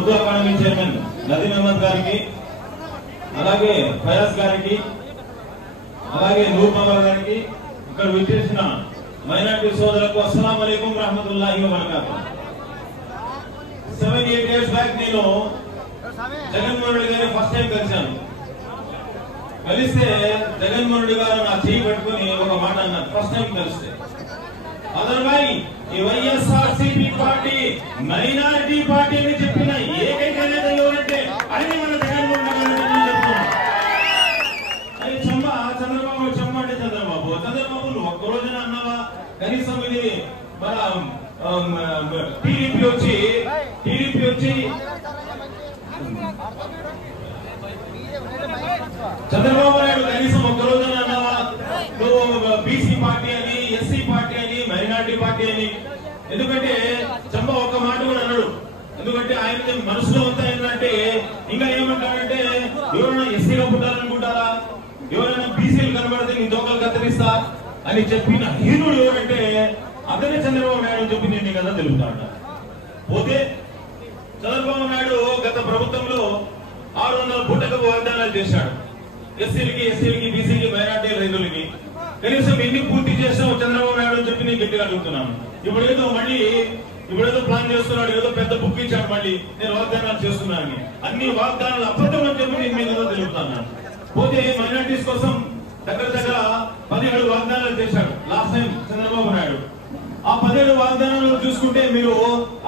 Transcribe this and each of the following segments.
Urdu academy chairman Nadeem Ahmed గారికి, అలాగే ఫయాజ్ గారికి, అలాగే నూర్ మహమ్మద్ గారికి, ఇక్కడ విచ్చేసిన మైనారిటీ సోదరులకు అస్సలాము అలైకుం రహమతుల్లాహి వబరకాతుహు. 7-8 years బ్యాక్ నేను జగన్మోహన్ రెడ్డి గారిని ఫస్ట్ టైం కలిశాను. కలిస్తే జగన్మోహన్ రెడ్డి గారు నా చేయి పట్టుకుని ఒక మాట అన్నారు ఫస్ట్ టైం కలిస్తే, అదర్బాయి ఈ వైఎస్ఆర్సీపీ పార్టీ మైనారిటీ పార్టీ అని చెప్పిన ఏకైక నేత ఎవరంటే అది మన జగన్మోహన్ రెడ్డి గారు చెప్తున్నాం. అది చంద్రబాబు అంటే చంద్రబాబు నువ్వు ఒక్క రోజున అన్నావా? కనీసం ఇది మన టీడీపీ వచ్చి చంద్రబాబు నాయుడు కనీసం ఒక్క రోజున అన్నావా నువ్వు బీసీ పార్టీ అని, ఎస్సీ పార్టీ అని, మైనారిటీ పార్టీ అని? ఎందుకంటే చంప ఒక్క మాట కూడా అన్నాడు. ఎందుకంటే ఆయన మనసులో అంతా ఏంటంటే ఇంకా ఏమంటాడంటే ఎవరైనా ఎస్సీగా పుట్టాలనుకుంటారా, ఎవరైనా బీసీలు కనబడితే నీ దోకలు కత్తిరిస్తా అని చెప్పిన హీనుడు ఎవరంటే అతనే చంద్రబాబు నాయుడు అని చెప్పి నేను కదా తెలుపుతాడు. పోతే చంద్రబాబు నాయుడు గత ప్రభుత్వంలో 600 పూటకు వాగ్దానాలు చేశాడు. ఎస్సీలకి, బీసీకి, మైనార్టీ రైతులకి. కనీసం ఎన్ని పూర్తి చేసావు చంద్రబాబు నాయుడు అని చెప్పి నేను గట్టిగా అడుగుతున్నాను. ఇప్పుడేదో ప్లాన్ చేస్తున్నాడు, ఏదో పెద్ద బుక్ ఇచ్చాడు, మళ్ళీ నేను వాగ్దానాలు చేస్తున్నాను. అన్ని వాగ్దానాలు అబద్ధం అని చెప్పి నేను మీకు తెలుపుతున్నాను. పోతే మైనార్టీస్ కోసం దగ్గర 17 వాగ్దానాలు చేశాడు లాస్ట్ టైం చంద్రబాబు నాయుడు. ఆ 17 వాగ్దానాలు చూసుకుంటే మీరు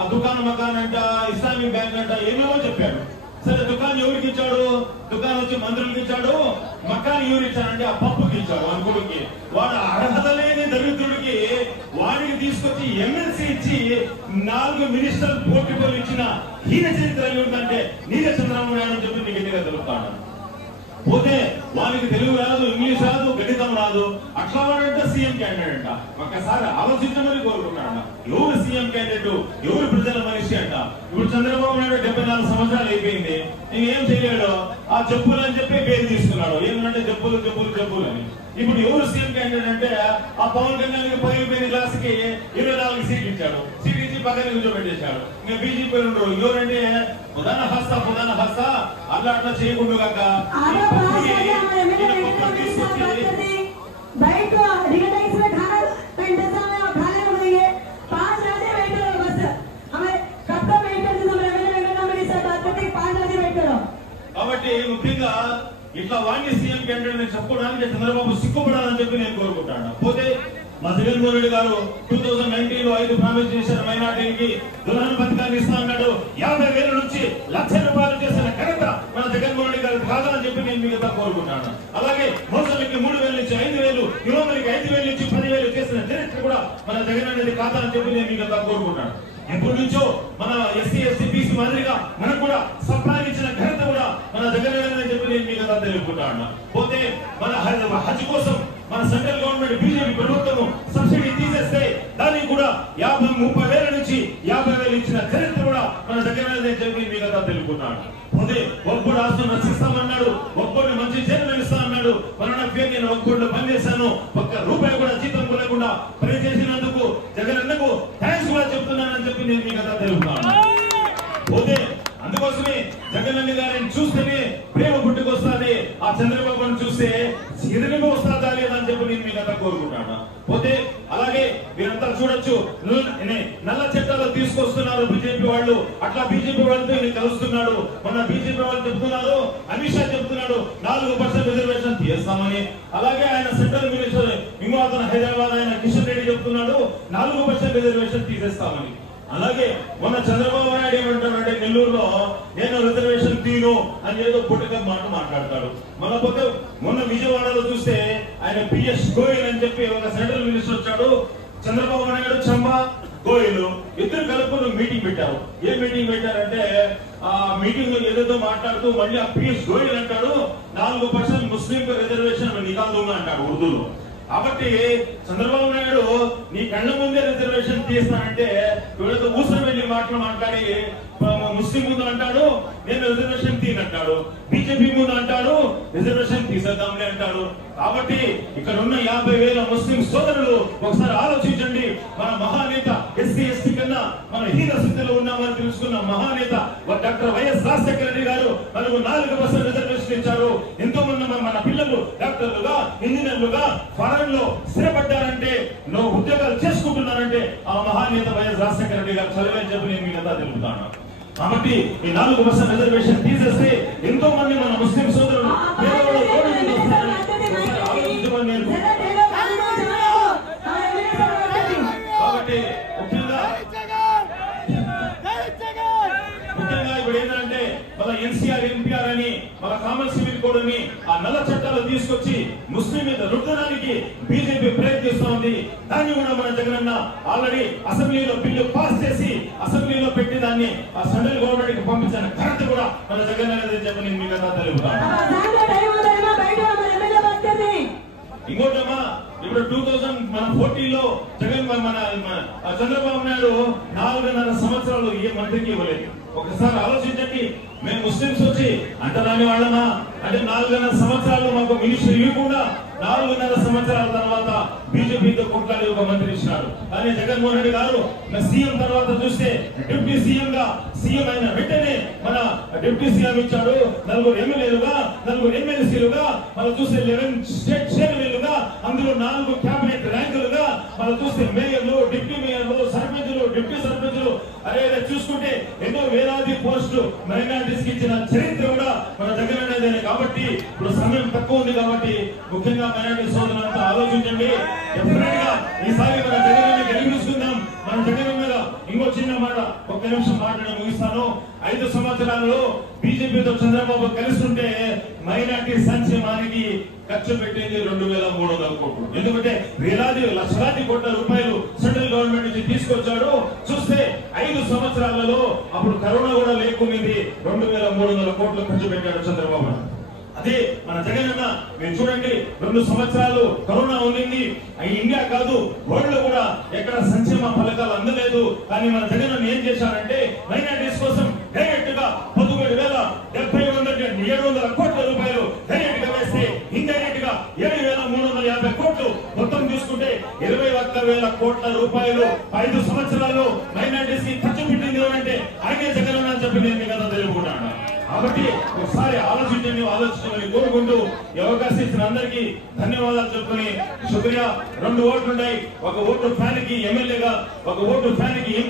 ఆ దుకాణం మకాన్ అంట, ఇస్లామిక్ బ్యాంక్ అంట ఏమేమో చెప్పాడు. సరే దుకాణం ఎవరికి ఇచ్చాడు? దుకాణం వచ్చి మంత్రులకి ఇచ్చాడు. మకాన్ ఎవరు ఇచ్చాడంటే ఆ పప్పుకి ఇచ్చాడు, అనుకుడికి. వాడు అర్హత లేని దరిద్రుడికి వాడికి తీసుకొచ్చి ఎమ్మెల్సీ ఇచ్చి 4 మినిస్టర్ పోర్టుకోలు ఇచ్చిన హీన చరిత్ర ఏమిటంటే నీదే చంద్రబాబు నాయుడు అని చెప్పి నీకు గట్టిగా తెలుపుతాడు. పోతే వానికి తెలుగు రాదు, ఇంగ్లీష్ రాదు, గణితం రాదు. అట్లా వాడంటే సీఎం క్యాండిడేట్ అంట. ఒక్కసారి ఆలోచించమని కోరుకుంటాడ. ఎవరు సీఎం క్యాండిడేట్, ఎవరు ప్రజల మనిషి అంట. ఇప్పుడు చంద్రబాబు నాయుడు 74 సంవత్సరాలు అయిపోయింది, ఇంకేం చేయలేడు. ఆ చెప్పులు అని చెప్పి పేరు తీసుకున్నాడు. ఏమంటే చెప్పులు అని. ఇప్పుడు ఎవరు సీఎం క్యాండిడేట్ అంటే ఆ పవన్ కళ్యాణ్ పగిలిపోయిన క్లాస్ కి 24 సీట్లు ఇచ్చాడు. సీట్ ఇచ్చి పక్కన కూర్చోబెట్టేశాడు. ఇంకా బీజేపీ ఎవరంటే ప్రధాన హస్త అట్లా చేయకుండా కాక కాబట్టి ముఖ్యంగా ఇట్లా వాణ్ణి సీఎం క్యాండిడేట్ చెప్పుకోవడానికి చంద్రబాబు సిగ్గుపడాలని చెప్పి నేను కోరుకుంటాను. పోతే మా జగన్మోహన్ రెడ్డి గారు 2019లో 5 ప్రామిస్ చేశారు మైనార్టీకి. దుల్హన్ పథకాన్ని ఇస్తా అన్నాడు. 50,000 నుంచి 1,00,000 రూపాయలు చేసిన ఘనత మన జగన్మోహన్ రెడ్డి గారు కాదని చెప్పి నేను మీకు కోరుకుంటాను. అలాగే మోసలకి 3,000 నుంచి 5,000, యువకులకి 5,000 నుంచి 10,000 చేసిన చరిత్ర కూడా మన జగన్ రెడ్డి కాదని చెప్పి నేను మీకు కోరుకుంటాను. ఎప్పటి నుంచో మన ఎస్సీ బీసీ మాదిరిగా మనకు కూడా సప్లాన్ ఇచ్చిన ఘనత కూడా మన జగన్ అని చెప్పి నేను మీకు తెలుపుకుంటాను. పోతే మన హజ్ కోసం మన సెంట్రల్ గవర్నమెంట్ బీజేపీ ప్రభుత్వం సబ్సిడీ తీసేస్తే దానికి కూడా 30,000 నుంచి 50,000 ఇచ్చిన చరిత్ర కూడా మన జగన్ అని చెప్పి మీకు తెలుపుకున్నాడు. పోతే ఒక్కడు ఆస్తులు రక్షిస్తామన్నాడు, ఒక్కడిని మంచి చైర్మన్ ఇస్తా అన్నాడు. మరణ పేరు నేను ఒక్కడిలో పనిచేశాను, ఒక్క రూపాయి కూడా జీతం లేకుండా పనిచేసినందుకు జగన్ అన్నకు థ్యాంక్స్ కూడా చెప్తున్నానని చెప్పి నేను మీకు తెలుపుతాను. పోతే అందుకోసమే జగన్ అన్న గారిని చూస్తేనే ప్రేమ పుట్టుకొస్తుంది. ఆ చంద్రబాబుని చూస్తే ఎదురుగా వస్తుందా లేదని చెప్పి నేను మీకు కోరుకుంటాను. పోతే అలాగే మీరంతా చూడొచ్చు, నల్ల చట్టాలు తీసుకొస్తున్నారు బీజేపీ వాళ్ళు. అట్లా బీజేపీ వాళ్ళతో కలుస్తున్నాడు. మొన్న బీజేపీ వాళ్ళు చెప్తున్నారు, అమిత్ షా చెప్తున్నాడు 4% రిజర్వేషన్ తీస్తామని. అలాగే ఆయన సెంట్రల్ మినిస్టర్ ఇంకో హైదరాబాద్ ఆయన కిషన్ రెడ్డి చెప్తున్నాడు 4% రిజర్వేషన్ తీసేస్తామని. అలాగే మొన్న చంద్రబాబు నాయుడు ఏమంటాడంటే నెల్లూరులో నేను రిజర్వేషన్ తీను అని ఏదో పుట్టుక మాట మాట్లాడతాడు. మొన్న విజయవాడలో చూస్తే ఆయన పిఎస్ గోయల్ అని చెప్పి ఒక సెంట్రల్ మినిస్టర్ వచ్చాడు. చంద్రబాబు నాయుడు, చంబా, గోయల్ ఇద్దరు కలుపుకుని మీటింగ్ పెట్టారు. ఏ మీటింగ్ పెట్టారంటే ఆ మీటింగ్ లో ఏదేదో మాట్లాడుతూ మళ్ళీ ఆ పిఎస్ గోయల్ అంటాడు 4% ముస్లిం రిజర్వేషన్ నికాల్ దూంగా అంటాడు ఉర్దూలో. కాబట్టి చంద్రబాబు నాయుడు నీ కళ్ళ ముందే రిజర్వేషన్ తీస్తానంటే వీళ్ళతో ఊసలు వెళ్ళి మాటలు మాట్లాడి ముస్లిం ముందు అంటాడు నేను రిజర్వేషన్ తీనంటాడు, బీజేపీ ముందు అంటాడు రిజర్వేషన్ తీసేద్దాంలే అంటాడు. కాబట్టి ఇక్కడ ఉన్న 50,000 ముస్లిం సోదరులు ఒకసారి ఆలోచించండి. మన మహానేత ఎస్సీ ఎస్టీ కన్నా మన హీన స్థితిలో ఉన్నామని తెలుసుకున్న మహానేత డాక్టర్ వైఎస్ రాజశేఖర రెడ్డి గారు మనకు 4% రిజర్వేషన్ ఇచ్చారు. ఎంతో మంది మన పిల్లలు డాక్టర్లుగా ఇంజనీర్లుగా ఫారెన్ లో స్థిరపడ్డారంటే ఉద్యోగాలు చేసుకుంటున్నారంటే ఆ మహానేత వైఎస్ రాజశేఖర రెడ్డి గారు చదివని చెప్పి నేను మీకు తెలుపుతాను. కాబట్టి ఈ 4% రిజర్వేషన్ తీసేస్తే ఎంతో మంది మన ముస్లిం సోదరులు కాబట్టి ముఖ్యంగా ఇప్పుడు ఏంటంటే మన ఎన్సీఆర్ ఎన్పిఆర్ అని మన కామన్ సివిల్ కోడ్ అని ఆ నల్ల చట్టాలు తీసుకొచ్చి ముస్లిం మీద రుద్దడానికి బీజేపీ ప్రయత్నిస్తూ ఉంది. దాన్ని కూడా మన జగనన్న ఆల్రెడీ అసెంబ్లీలో బిల్లు పాస్ చేసి అసెంబ్లీలో పెట్టి దాన్ని ఆ సెంట్రల్ గవర్నమెంట్ కి పంపించిన ఘనత కూడా మన జగన్ చెప్పి నేను మీకు తెలుపుతాను. ఇంకోటమ్మా ఇప్పుడు 2014లో జగన్ మన చంద్రబాబు నాయుడు 4.5 సంవత్సరాలు ఏ మంత్రికి ఇవ్వలేదు. ఒకసారి ఆలోచించండి. మేము ముస్లింస్ వచ్చి అంటరాని వాళ్ళమా అంటే 4.5 సంవత్సరాలు మాకు మినిస్టర్ ఇవ్వకుండా 4.5 సంవత్సరాల తర్వాత బీజేపీతో కొట్లాడి ఒక మంత్రి ఇచ్చినారు. కానీ జగన్మోహన్ రెడ్డి గారు సీఎం తర్వాత చూస్తే డిప్యూటీ సీఎం గా సీఎం అయిన వెంటనే మన డిప్యూటీ సీఎం ఇచ్చాడు. 4 ఎమ్మెల్యేలుగా 4 ఎమ్మెల్సీలుగా మనం చూస్తే 11 స్టేట్ చైర్మన్లుగా అందులో 4 క్యాబినెట్ ర్యాంకులుగా మనం చూస్తే మేయర్లు డిప్యూటీ మేయర్లు సర్పంచులు డిప్యూటీ సర్పంచులు అదే చూసుకుంటే ఎన్నో వేలాది పోస్టులు మైనారిటీస్ కి ఇచ్చిన చరిత్ర కూడా మన జగన్ అనేదే. కాబట్టి ఇప్పుడు సమయం తక్కువ ఉంది కాబట్టి ముఖ్యంగా మైనారిటీ సోదరులంతా ఆలోచించండి. డెఫినెట్ గా ఈసారి మన జగన్ గెలిపిస్తున్నాం. మన జగన్ మీద ఇంకో చిన్న మాట 1 నిమిషం మాట్లాడి ముగిస్తాను. 5 సంవత్సరాలలో బీజేపీతో చంద్రబాబు కలిస్తుంటే మైనారిటీ సంక్షేమానికి ఖర్చు పెట్టింది 2,300 కోట్లు. ఎందుకంటే వేలాది లక్షలాది కోట్ల రూపాయలు సెంట్రల్ గవర్నమెంట్ నుంచి తీసుకొచ్చాడు. చూస్తే 5 సంవత్సరాలలో అప్పుడు కరోనా కూడా లేకునేది 2,300 కోట్లు ఖర్చు పెట్టాడు చంద్రబాబు. అదే మన జగన్ అన్న మీరు చూడండి 2 సంవత్సరాలు కరోనా ఉండింది. ఇండియా కాదు వరల్డ్ లో కూడా ఎక్కడ సంక్షేమ ఫలితాలు అందలేదు. కానీ మన జగన్ అన్న ఏం చేశారంటే మైనారిటీస్ కోసం డైరెక్ట్ గా 17,700 కోట్ల రూపాయలు డైరెక్ట్ గా వేస్తే ఇండైరెక్ట్ గా 7,350 కోట్లు మొత్తం తీసుకుంటే 21,000 కోట్ల రూపాయలు 5 సంవత్సరాల్లో మైనారిటీస్ కి ఖర్చు పెట్టింది అంటే ఆయనే జగన్ అన్న అని చెప్పి నేను మీకు తెలుపుకుంటాను. కాబట్టి ఒకసారి ఆలోచించమని కోరుకుంటూ ఈ అవకాశం ఇచ్చిన అందరికీ ధన్యవాదాలు చెప్పుకుని శుక్రియా. 2 ఓట్లు ఉన్నాయి. 1 ఓటు ఫ్యాన్ కి ఎమ్మెల్యేగా, 1 ఓటు ఫ్యాన్ కి ఎంపీ.